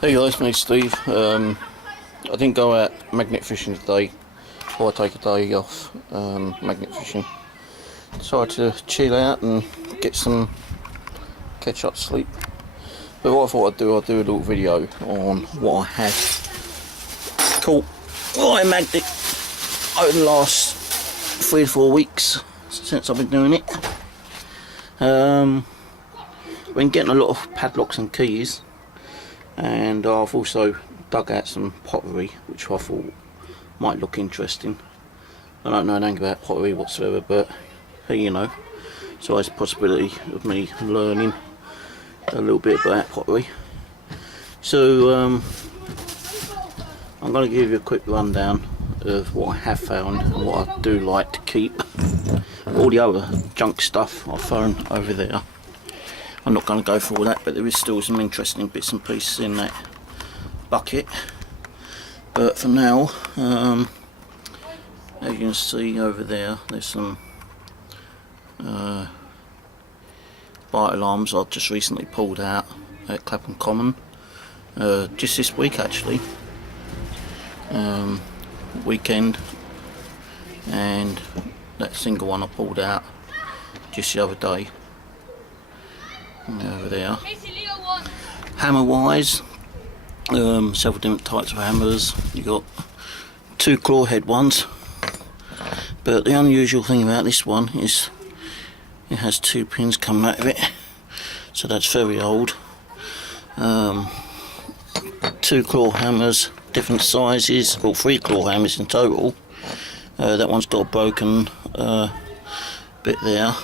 Hey guys, me Steve. I didn't go out magnet fishing today, or I take a day off magnet fishing. Decided to chill out and get some catch up sleep. But what I thought I'd do a little video on what I have caught by magnet over the last 3 to 4 weeks since I've been doing it. Been getting a lot of padlocks and keys, and I've also dug out some pottery which I thought might look interesting. I don't know anything about pottery whatsoever, but hey, you know, so there's a possibility of me learning a little bit about pottery. So I'm going to give you a quick rundown of what I have found and what I do like to keep. All the other junk stuff I've thrown over there. I'm not going to go for all that, but there is still some interesting bits and pieces in that bucket. But for now, as you can see over there, there's some bite alarms I've just recently pulled out at Clapham Common, just this week actually, weekend, and that single one I pulled out just the other day. Over there. Hammer wise, several different types of hammers. You got 2 claw head ones, but the unusual thing about this one is it has 2 pins coming out of it, so that's very old. 2 claw hammers, different sizes, or 3 claw hammers in total. That one's got a broken bit there.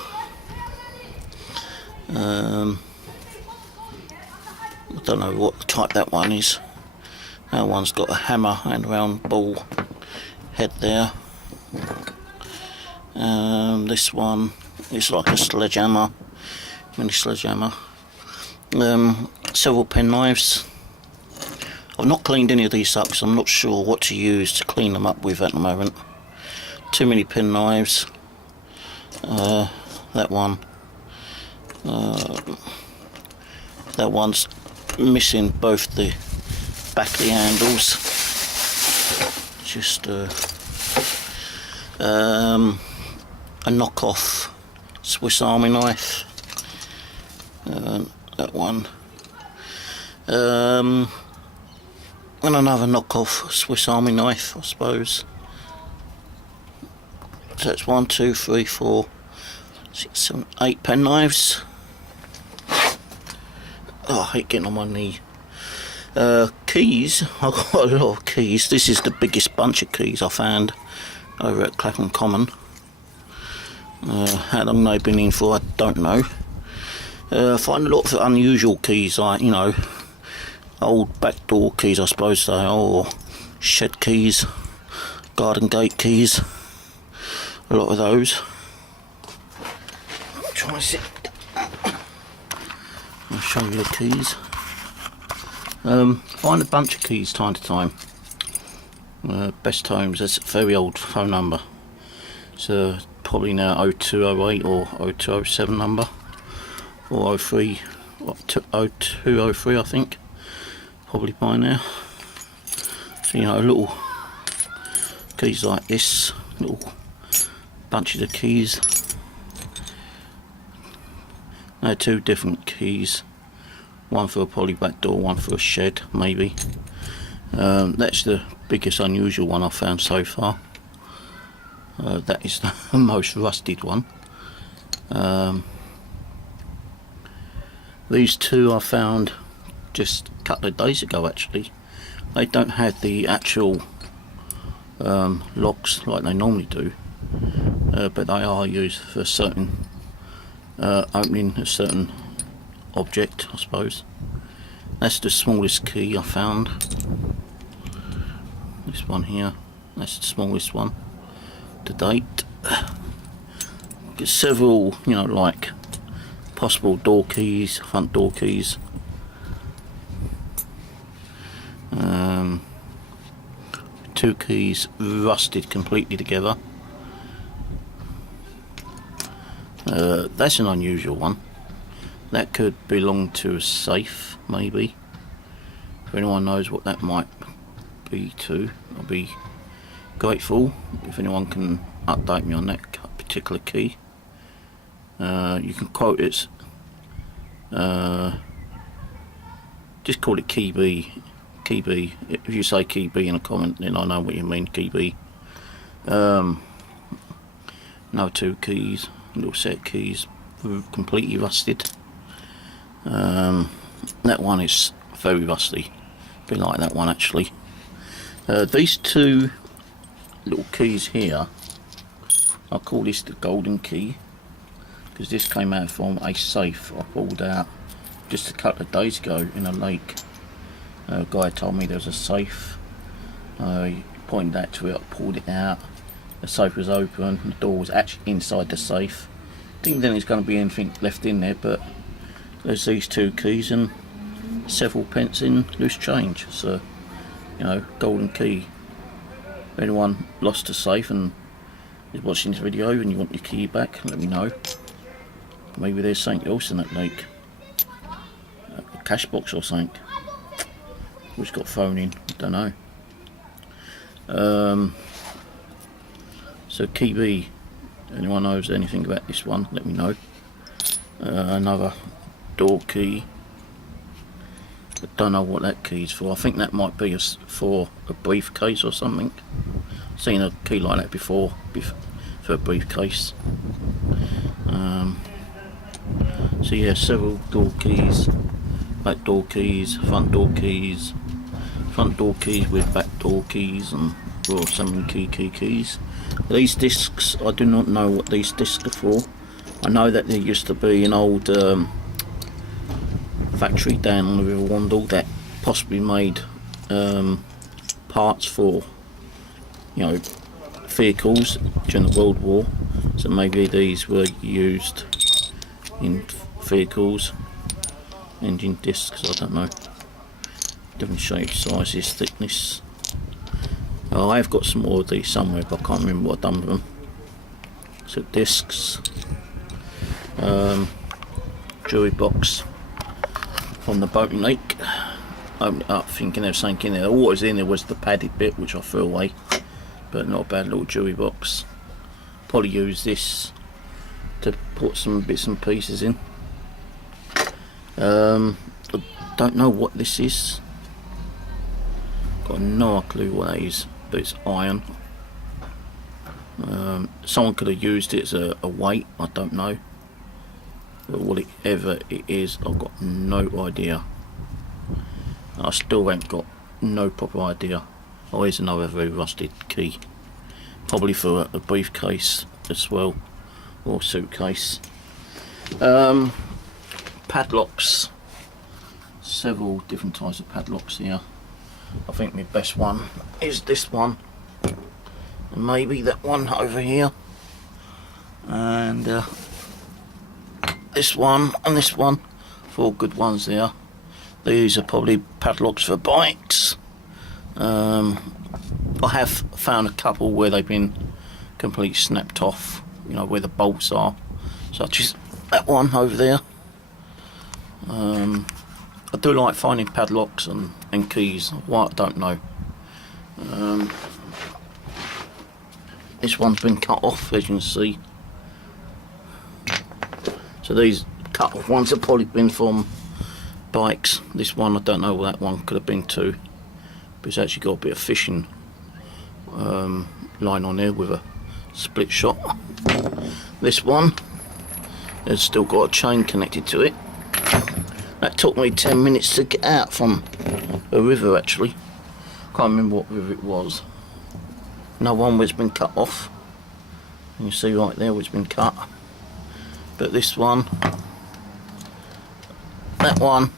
I don't know what type that one is. That one's got a hammer and a round ball head there. This one is like a sledgehammer, mini sledgehammer. Several pen knives. I've not cleaned any of these up because I'm not sure what to use to clean them up with at the moment. Too many pen knives. That one. That one's missing both the back of the handles. Just a knockoff Swiss Army knife. That one. And another knockoff Swiss Army knife, I suppose. So that's 1, 2, 3, 4, 6, 7, 8 pen knives. Oh, I hate getting on my knee. Keys, I've got a lot of keys. This is the biggest bunch of keys I found over at Clapham Common. How long they've been in for, I don't know. I find a lot of unusual keys, like, you know, old back door keys I suppose they are, or shed keys, garden gate keys. A lot of those. I'll try and sit. I'll show you the keys. Find a bunch of keys time to time. Best Homes, that's a very old phone number. So probably now 0208 or 0207 number, or 03, 0203 I think, probably by now. So, you know, little keys like this, little bunches of keys. Now 2 different keys, one for a poly back door, one for a shed maybe. That's the biggest unusual one I've found so far. That is the most rusted one. These 2 I found just a couple of days ago actually. They don't have the actual locks like they normally do, but they are used for certain opening a certain object, I suppose. That's the smallest key I found. This one here, that's the smallest one to date. Get several, you know, like possible door keys, front door keys. 2 keys rusted completely together. That's an unusual one. That could belong to a safe, maybe. If anyone knows what that might be too, I'll be grateful if anyone can update me on that particular key. You can quote it, just call it key B. Key B. If you say key B in a comment, then I know what you mean, key B. No two keys, little set keys, completely rusted. That one is very rusty, a bit like that one actually. These two little keys here, I call this the golden key, because this came out from a safe I pulled out just a couple of days ago in a lake. A guy told me there was a safe. I pointed that to it, I pulled it out, the safe was open, the door was actually inside the safe. Didn't think there's going to be anything left in there, but there's these two keys and several pence in loose change. So, you know, golden key. If anyone lost a safe and is watching this video and you want your key back, let me know. Maybe there's something else in that lake, a cash box or something which got thrown in, don't know. So key B, anyone knows anything about this one, let me know. Another door key, I don't know what that key is for. I think that might be for a briefcase or something. I've seen a key like that before for a briefcase. So yeah, several door keys, back door keys, front door keys with back door keys, and well, some keys. These discs, I do not know what these discs are for. I know that there used to be an old factory down on the River Wandle that possibly made parts for, you know, vehicles during the World War. So maybe these were used in vehicles, engine discs, I don't know. Different shapes, sizes, thickness. Oh, I've got some more of these somewhere, but I can't remember what I've done with them. So discs, jewelry box from the boating lake. Opened it up thinking there was something in there. All that was in there was the padded bit, which I threw away, but not a bad little jewelry box. Probably use this to put some bits and pieces in. I don't know what this is. Got no clue what that is, but it's iron. Someone could have used it as a weight, I don't know. But whatever it is, I've got no idea. I still ain't got no proper idea. Oh, here's another very rusted key. Probably for a briefcase as well, or suitcase. Padlocks. Several different types of padlocks here. I think my best one is this one, and maybe that one over here, and this one and this one. Four good ones there. These are probably padlocks for bikes. I have found a couple where they've been completely snapped off, you know, where the bolts are, such as that one over there. I do like finding padlocks and keys. Why, I don't know. This one's been cut off, as you can see. So these cut off ones have probably been from bikes. This one, I don't know what that one could have been to, but it's actually got a bit of fishing line on there with a split shot. This one has still got a chain connected to it. That took me 10 minutes to get out from a river, actually. Can't remember what river it was. No one where it's been cut off. You see right there where it's been cut. But this one, that one,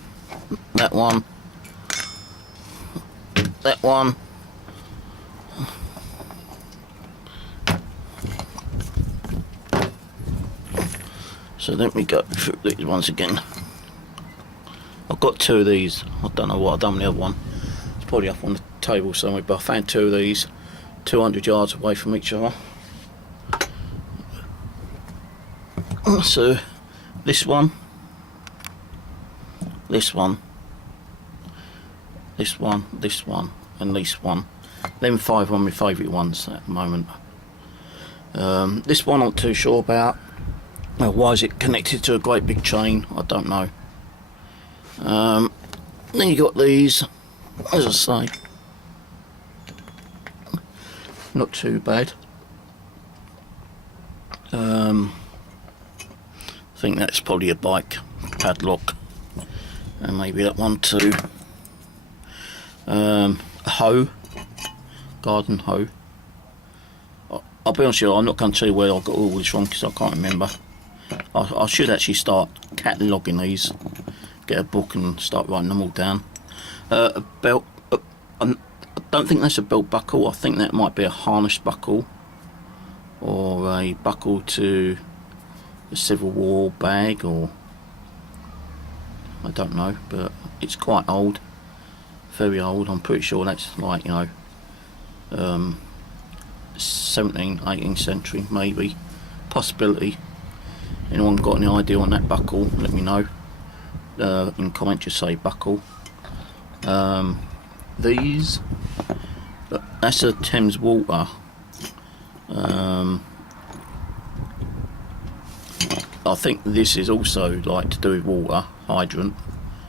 that one, that one. So let me go through these ones again. I've got two of these. I don't know what I've done with the other one. It's probably up on the table somewhere, but I found two of these 200 yards away from each other. So this one, this one, and this one. Them 5 are my favourite ones at the moment. This one I'm not too sure about. Why is it connected to a great big chain? I don't know. Then you got these, as I say, not too bad. I think that's probably a bike padlock, and maybe that one too. A hoe, garden hoe. I'll be honest with you, I'm not going to tell you where I got all this from because I can't remember. I should actually start cataloguing these, get a book and start writing them all down. A belt, I don't think that's a belt buckle. I think that might be a harness buckle, or a buckle to a Civil War bag, or I don't know, but it's quite old, very old. I'm pretty sure that's like, you know, 17th, 18th century maybe, possibility. Anyone got any idea on that buckle, let me know. In comment, just say buckle. These, that's a Thames Water. I think this is also like to do with water hydrant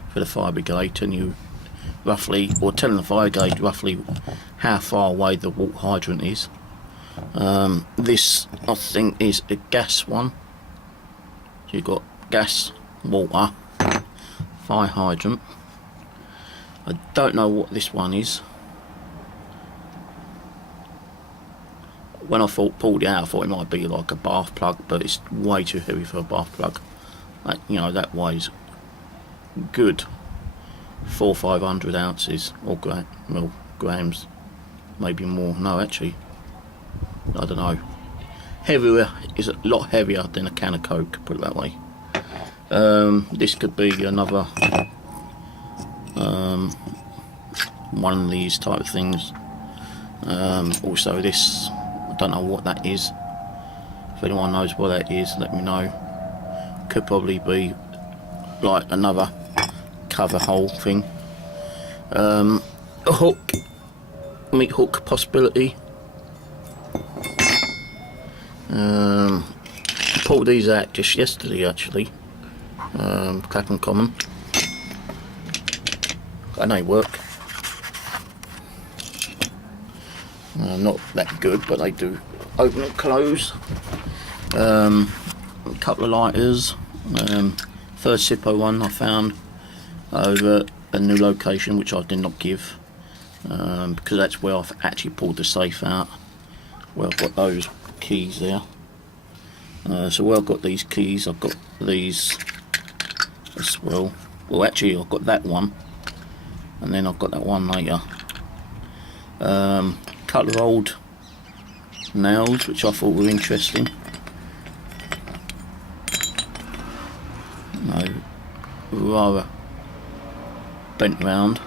for the fire brigade, telling you roughly, or telling the fire brigade roughly how far away the water hydrant is. This I think is a gas one. So you've got gas, water, fire hydrant. I don't know what this one is. When I pulled it out, I thought it might be like a bath plug, but it's way too heavy for a bath plug. You know, that weighs good 400 or 500 ounces, or grams, maybe more. No, actually, I don't know. Heavier is a lot heavier than a can of Coke, put it that way. This could be another one of these type of things. Also, this, I don't know what that is. If anyone knows what that is, let me know. Could probably be like another cover hole thing. A hook, meat hook possibility. Pulled these out just yesterday actually. Clapham Common. I know they work. Not that good, but they do open and close. A couple of lighters. First Zippo one I found over a new location, which I did not give, because that's where I've actually pulled the safe out, where I've got those keys there. So where I've got these keys, I've got these as well. Well, actually I've got that one, and then I've got that one later. Couple of old nails which I thought were interesting. No, rather bent round.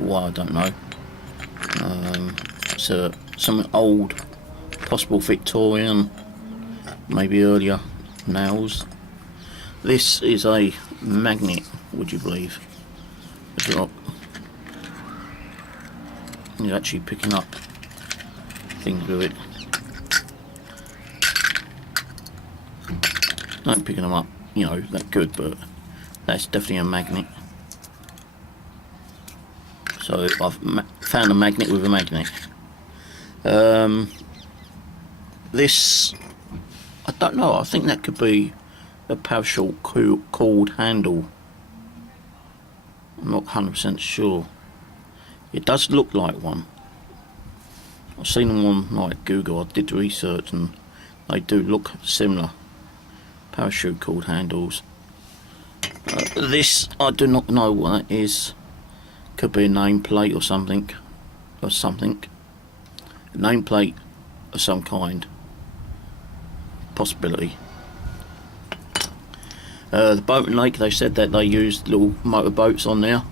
Why, I don't know. So some old, possible Victorian, maybe earlier nails. This is a magnet, would you believe? It's not. You're actually picking up things with it. Not picking them up, you know, that good, but that's definitely a magnet. So I've found a magnet with a magnet. This, I don't know, I think that could be a parachute cord handle. I'm not 100% sure. It does look like one. I've seen them on like Google. I did research and they do look similar. Parachute cord handles. This, I do not know what that is. Could be a nameplate or something. A nameplate of some kind. Possibility. The Boating Lake, they said that they used little motor boats on there,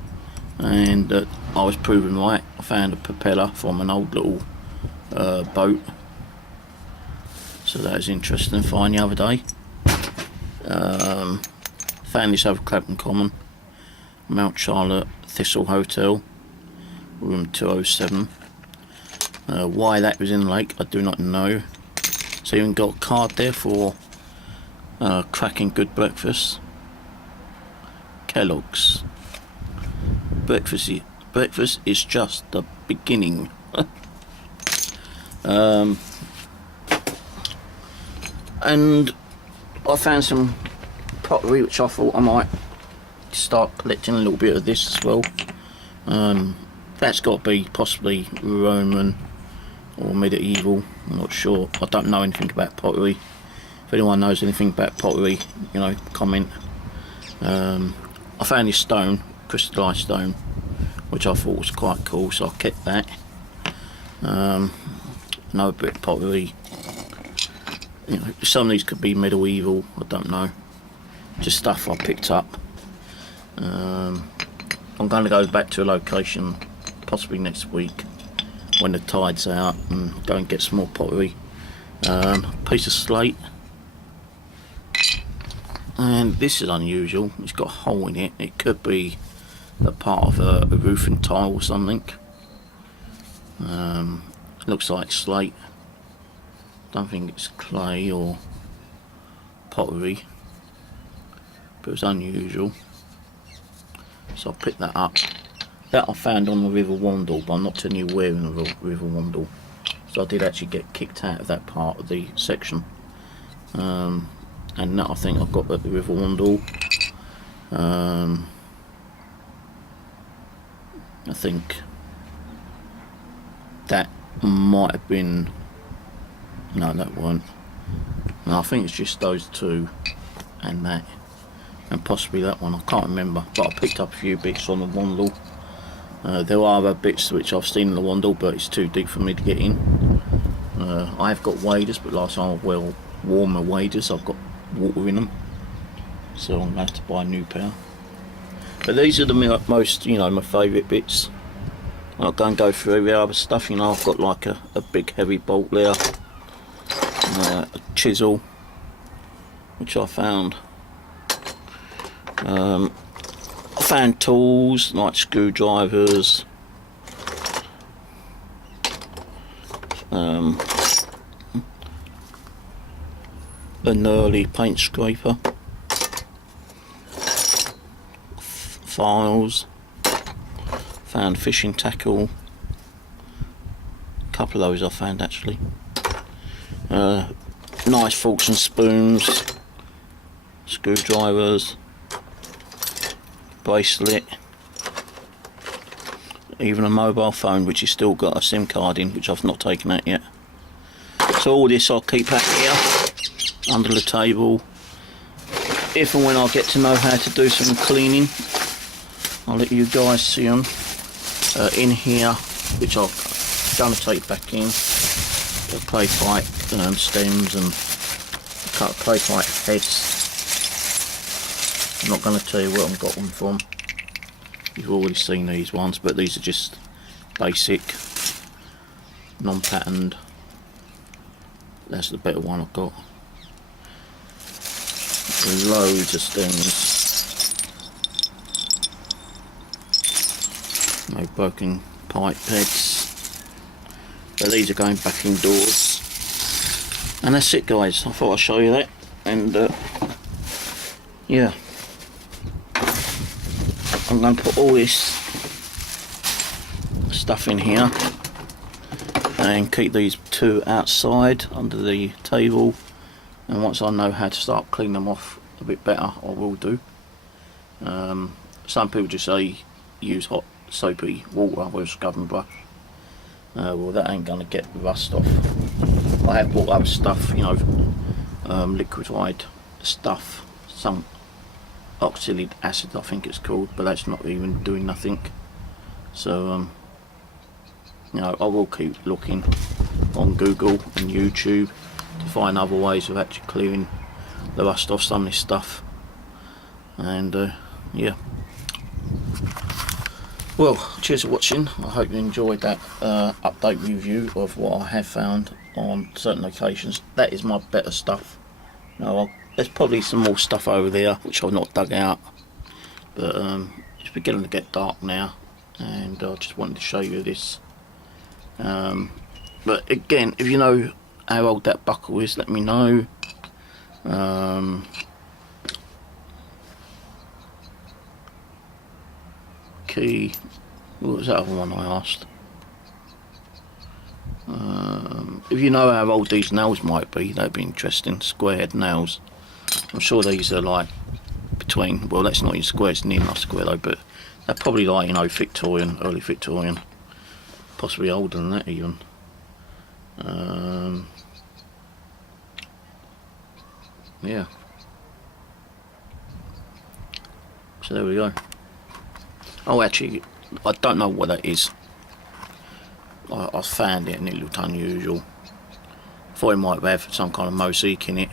and I was proven right. I found a propeller from an old little boat, so that was interesting to find the other day. Found this over Clapham Common, Mount Charlotte Thistle Hotel. room 207. Why that was in the lake, I do not know. So even got a card there for cracking good breakfast. Kellogg's. Breakfast is just the beginning. And I found some pottery which I thought I might start collecting a little bit of this as well. That's got to be possibly Roman or medieval, I'm not sure. I don't know anything about pottery. If anyone knows anything about pottery, you know, comment. I found this stone, crystallised stone, which I thought was quite cool, so I kept that. Another bit of pottery. You know, some of these could be medieval, I don't know. Just stuff I picked up. I'm going to go back to a location possibly next week when the tide's out and go and get some more pottery. Piece of slate. And this is unusual, it's got a hole in it. It could be a part of a roofing tile or something. Looks like slate. Don't think it's clay or pottery, but it's unusual. So I picked that up. That I found on the River Wandle, but I'm not telling you where in the River Wandle. So I did actually get kicked out of that part of the section. And that I think I've got at the River Wandle. I think that might have been, no, that weren't. No, I think it's just those two and that, and possibly that one, I can't remember, but I picked up a few bits on the Wandle. There are other bits which I've seen in the Wandle, but it's too deep for me to get in. I have got waders, but last time I wore warmer waders, I've got water in them, so I'm going to have to buy a new pair. But these are the most, you know, my favourite bits. I'll go through the other stuff. You know, I've got like a big heavy bolt there, a chisel which I found. I found tools like screwdrivers, a gnarly paint scraper, files, found fishing tackle, a couple of those I found actually, nice forks and spoons, screwdrivers, bracelet, even a mobile phone which has still got a SIM card in, which I've not taken out yet. So all this I'll keep out here under the table. If and when I get to know how to do some cleaning, I'll let you guys see them. In here, which I'm going to take back in, the clay pipe stems and a couple of clay pipe heads. I'm not going to tell you where I've got them from. You've already seen these ones, but these are just basic, non-patterned. That's the better one I've got. Loads of stems. No broken pipe heads. But these are going back indoors. And that's it, guys. I thought I'd show you that. And yeah, I'm going to put all this stuff in here and keep these two outside under the table, and once I know how to start cleaning them off a bit better, I will do. Some people just say use hot soapy water with a scrub and brush. Well, that ain't gonna get rust off. I have bought other stuff, you know, liquefied stuff, some oxalic acid I think it's called, but that's not even doing nothing. So you know, I will keep looking on Google and YouTube to find other ways of actually clearing the rust off some of this stuff. And yeah, well, cheers for watching. I hope you enjoyed that update review of what I have found on certain locations. That is my better stuff. Now, there's probably some more stuff over there which I've not dug out, but it's beginning to get dark now, and I just wanted to show you this. But again, if you know how old that buckle is, let me know. Key, what was that other one I asked? If you know how old these nails might be, that'd be interesting. Square head nails. I'm sure these are like between, well, that's not in square, it's near enough square though, but they're probably like, you know, Victorian, early Victorian, possibly older than that even. Yeah. So there we go. Oh, actually, I don't know what that is. I found it and it looked unusual. Thought it might have some kind of mosaic in it.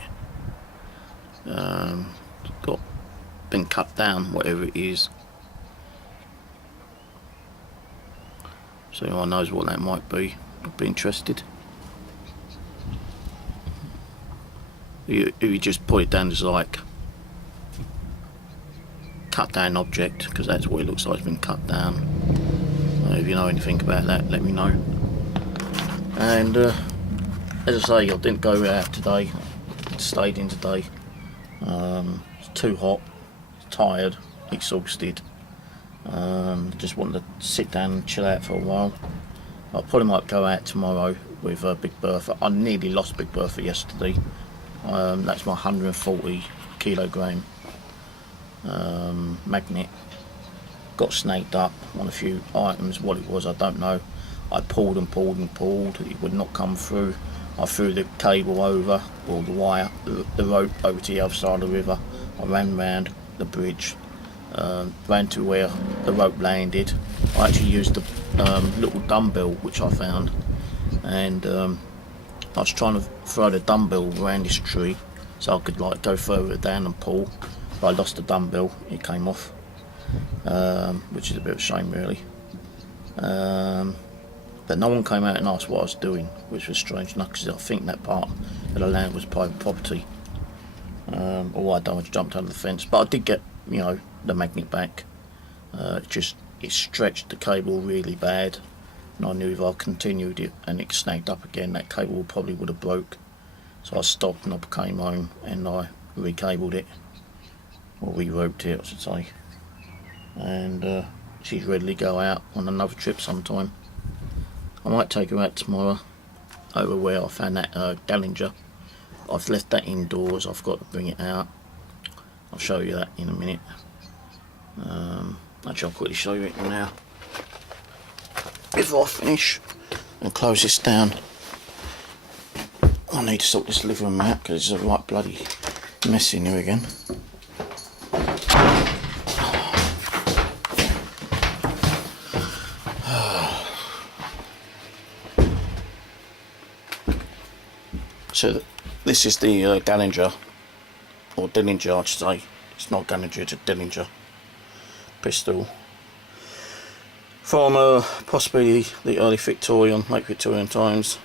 Been cut down, whatever it is. So anyone knows what that might be, I'd be interested. If you just put it down as like cut down object, because that's what it looks like, it's been cut down. If you know anything about that, let me know. And as I say, I didn't go out today, stayed in today. It's too hot, tired, exhausted. Just wanted to sit down and chill out for a while. I probably might go out tomorrow with Big Bertha. I nearly lost Big Bertha yesterday. That's my 140 kilogram magnet. Got snaked up on a few items. What it was, I don't know. I pulled and pulled and pulled. It would not come through. I threw the cable over, or the wire, the rope over to the other side of the river. I ran round the bridge, ran to where the rope landed. I actually used the little dumbbell which I found, and I was trying to throw the dumbbell around this tree so I could like go further down and pull, but I lost the dumbbell. It came off, which is a bit of a shame really. But no one came out and asked what I was doing, which was strange enough, because I think that part of the land was private property. All I'd done was jumped over the fence, but I did get, you know, the magnet back. It stretched the cable really bad, and I knew if I continued it and it snagged up again, that cable probably would have broke. So I stopped and I came home and I recabled it, or re-roped it I should say, and she's ready to go out on another trip sometime. I might take her out tomorrow over where I found that Gallinger. I've left that indoors, I've got to bring it out. I'll show you that in a minute. Actually, I'll quickly show you it now before I finish and close this down. I need to sort this living room out because it's a right bloody mess in here again. So this is the Gallinger, or Dillinger I should say. It's not Gallinger, it's a Dillinger pistol from possibly the early Victorian, late Victorian times.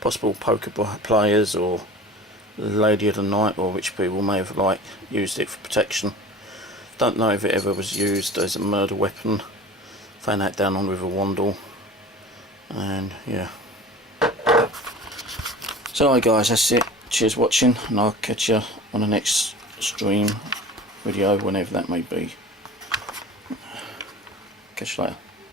Possible poker players or Lady of the Night or rich people may have like used it for protection. Don't know if it ever was used as a murder weapon. Found that down on River Wandle, and yeah. So hi guys, that's it. Cheers watching, and I'll catch you on the next stream video, whenever that may be. Catch you later.